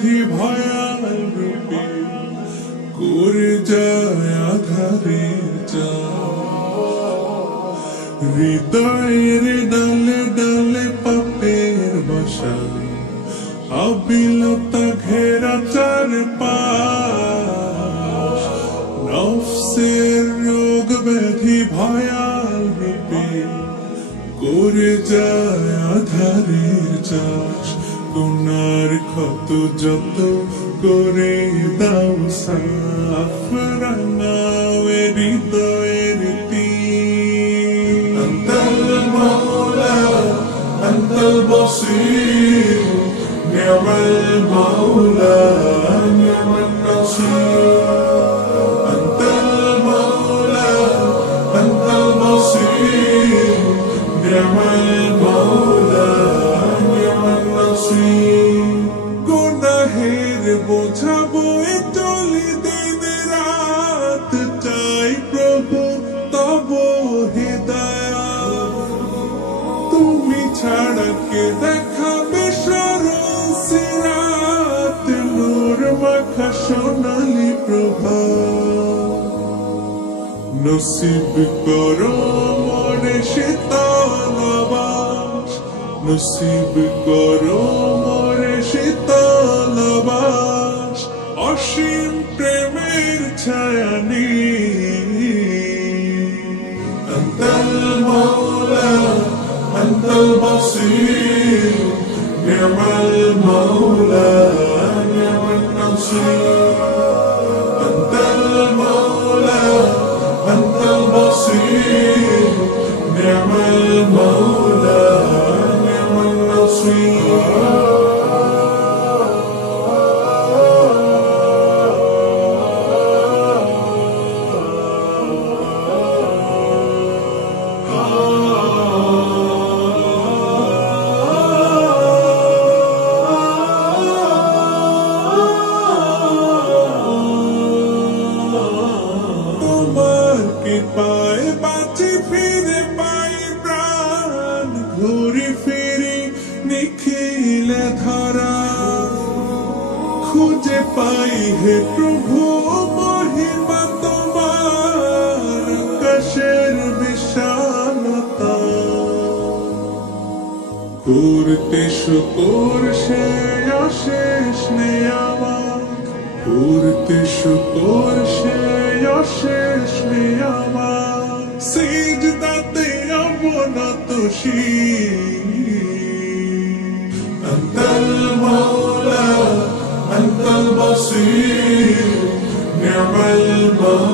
ব্যাধি ভয়াল রূপে করে যায় আধারের হৃদয়ের ডালে ডালে পাপের বাসা অবিলতা ঘেরা চারপাশ নফসের রোগ ব্যাধি ভয়াল রূপে করে যায় আধারের চাষ গুনার ক্ষত যত করে দাও সাফ রাঙাওয়ে হৃদয়ের তীর আন্তাল মাওলা আন্তাল বসীর নি'মাল মাওলা নি'মান নাসীর আন্তাল মাওলা আন্তাল বসীর নি'মাল মাওলা নি'মান নাসীর গুনাহের বোঝা বয়ে চলি দিন রাত চাই প্রভু তব হিদায়াত তুমি ছাড়া কে দেখাবে সরল সিরাত নূর মাখা সোনালি প্রভাত নসিব করো মনে শীতল আবাস নসিব করো মনে শীতল আবাস অসীম প্রেমের ছায়া নিয়ে আন্তাল মাওলা আন্তাল বসীর নি'মাল মাওলা নি'মান নাসীর আন্তাল মাওলা আন্তাল বসীর নি'মাল মাওলা নি'মান নাসীর পায় বাঁচি ফিরে পাই প্রাণ ঘুরি ফিরি নিখিলে ধরা খুঁজে পাই হে প্রভু মহিমা তোমার আকাশের বিশালতা করতে শুকর সে অশেষ নেয়ামত করতে শুকর সে অশেষ নিয়ামত সিজদাতে অবনত শির আন্তাল মাওলা আন্তাল বসীর নি'মাল মাওলা